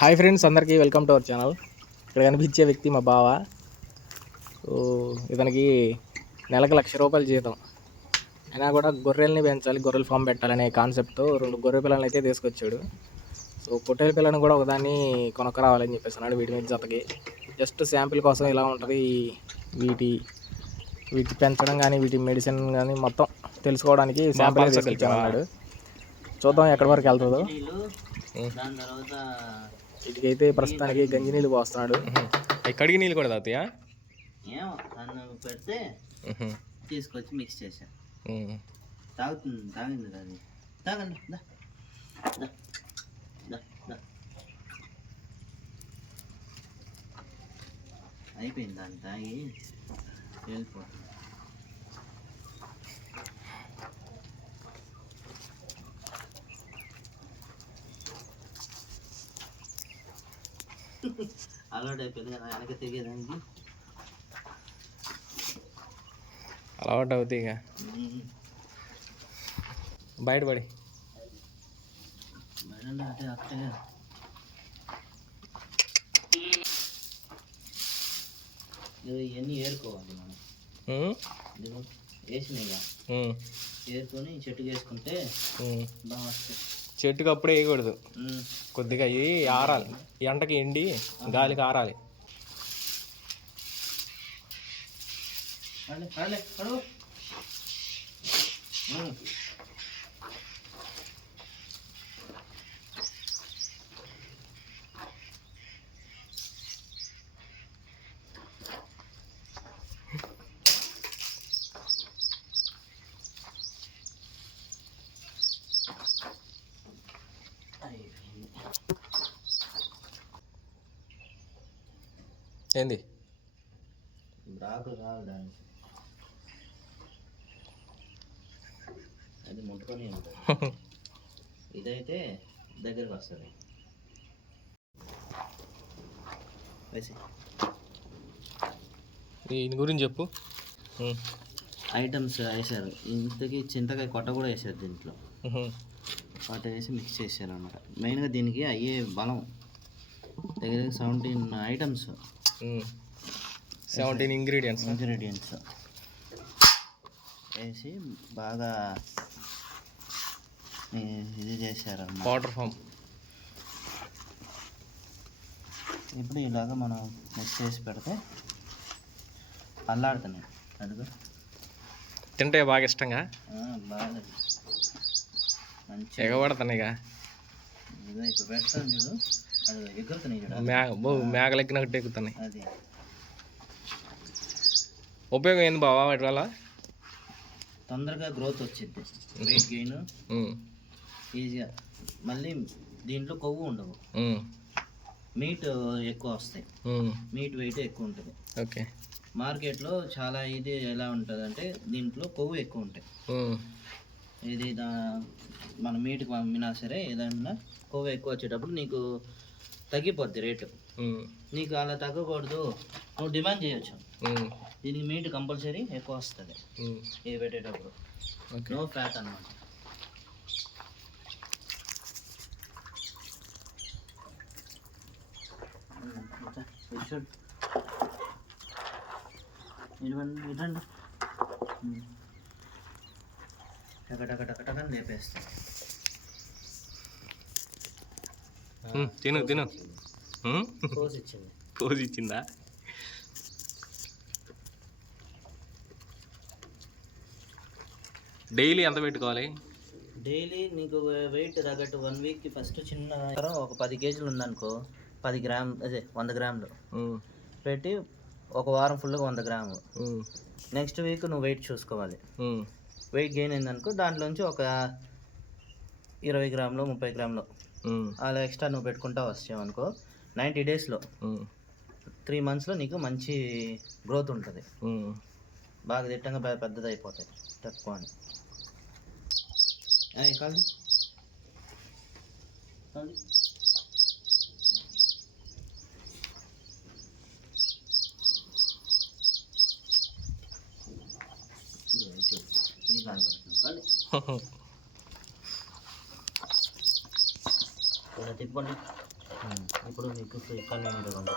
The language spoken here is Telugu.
హాయ్ ఫ్రెండ్స్, అందరికీ వెల్కమ్ టు అవర్ ఛానల్. ఇక్కడ కనిపించే వ్యక్తి మా బావ. సో ఇతనికి నెలకు ₹1,00,000 జీతం. అయినా కూడా గొర్రెల్ని పెంచాలి, గొర్రెల ఫామ్ పెట్టాలనే కాన్సెప్ట్తో 2 గొర్రె పిల్లల్ని అయితే తీసుకొచ్చాడు. సో పొట్టేల పిల్లని కూడా ఒకదాన్ని కొనుక్కరావాలని చెప్పేసి అన్నాడు. వీటి మీద జతకి జస్ట్ శాంపిల్ కోసం ఇలా ఉంటుంది. వీటి పెంచడం కానీ, వీటి మెడిసిన్ కానీ మొత్తం తెలుసుకోవడానికి శాంపిల్ తీసుకొచ్చాను అన్నాడు. చూద్దాం ఎక్కడి వరకు వెళ్తుందో. వీటికైతే ప్రస్తుతానికి గంజి నీళ్ళు పోస్తున్నాడు. కడిగి నీళ్ళు కూడా తాగుతాయా? ఏమో పెడితే తీసుకొచ్చి మిక్స్ చేశా. తాగింది అది. తాగండి. అయిపోయింది, దాన్ని తాగి వెళ్ళిపోతుంది. అలవాటు అయిపోయింది కదా వెనక తెగేదానికి. అలవాటు అవుతాయి ఇక బయటపడి అంటే అట్టే ఇవన్నీ ఏరుకోవాలి మనం. వేసినాయిగా ఏరుకొని చెట్టుకు వేసుకుంటే బాగా వస్తాయి. చెట్టుకు అప్పుడే వేయకూడదు, కొద్దిగా అవి ఆరాలి, ఎండకి ఎండి గాలికి ఆరాలి. ఏంది బ్రాకులు కాదు దానికి, అది ముట్టుకొని ఉంటుంది. ఇదైతే దగ్గరకు వస్తుంది. దీని గురించి చెప్పు. ఐటమ్స్ వేసారు, ఇంతకీ చింతకాయ కొట్ట కూడా వేసారు దీంట్లో. కొట్ట వేసి మిక్స్ చేశారు అన్నమాట. మెయిన్గా దీనికి అయ్యే బలం దగ్గర 17 ఐటమ్స్, 17 ఇంగ్రీడియంట్స్ వేసి బాగా ఇది చేశారు అన్నమాట. Water form. ఇప్పుడు ఇలాగ మనం మిక్స్ చేసి పెడితే అల్లాడుతున్నాయి. అదిగో తింటే బాగా ఇష్టంగా బాగా మంచిగా ఎగబడుతున్నాయి. ఇప్పుడు పెడతాను చూడు, అది ఎగురుతున్నాయి చూడ, మేకలు ఎక్కినట్టు ఎక్కుతున్నాయి. అది ఉపయోగం ఏంది బావా వాటి వల్ల? తొందరగా గ్రోత్ వచ్చింది, వెయిట్ గెయిన్ ఈజీగా. మళ్ళీ దీంట్లో కొవ్వు ఉండవు, మీట్ ఎక్కువ వస్తాయి, మీట్ వెయిట్ ఎక్కువ ఉంటుంది. ఓకే. మార్కెట్లో చాలా ఇది ఎలా ఉంటుంది అంటే దీంట్లో కొవ్వు ఎక్కువ ఉంటాయి. ఇది మన మీట్కి అమ్మినా సరే ఏదైనా కొవ్వు ఎక్కువ వచ్చేటప్పుడు నీకు తగ్గిపోద్ది రేటు. నీకు అలా తగ్గకూడదు, నువ్వు డిమాండ్ చేయొచ్చు. దీనికి మీట్ కంపల్సరీ ఎక్కువ వస్తుంది ఇది పెట్టేటప్పుడు. నో ఫ్యాట్ అన్నమాట. ఇదండి టకటకటకటకని లేపేస్తా. తిను తిను. పోసి ఇచ్చింది. పోసి ఇచ్చిందా? డైలీ ఎంత పెట్టుకోవాలి? డైలీ నీకు వెయిట్ తగ్గట్టు 1 వీక్కి ఫస్ట్ చిన్న ఒక 10 కేజీలు ఉందనుకో, 10 గ్రాములు అదే 100 గ్రాములు పెట్టి ఒక వారం ఫుల్గా 100 గ్రాములు. నెక్స్ట్ వీక్ నువ్వు వెయిట్ చూసుకోవాలి. వెయిట్ గెయిన్ అయిందనుకో దాంట్లోంచి ఒక 20 గ్రాములు 30 గ్రాములు అలా ఎక్స్ట్రా నువ్వు పెట్టుకుంటా వచ్చావనుకో 90 డేస్లో 3 మంత్స్లో నీకు మంచి గ్రోత్ ఉంటుంది. బాగా దిట్టంగా పెద్దది అయిపోతాయి తక్కువ అని. కాదు ఇది కాదు ఇలా తిప్పండి. ఇప్పుడు మీకు కన్వీనియంట్గా ఉంటుంది.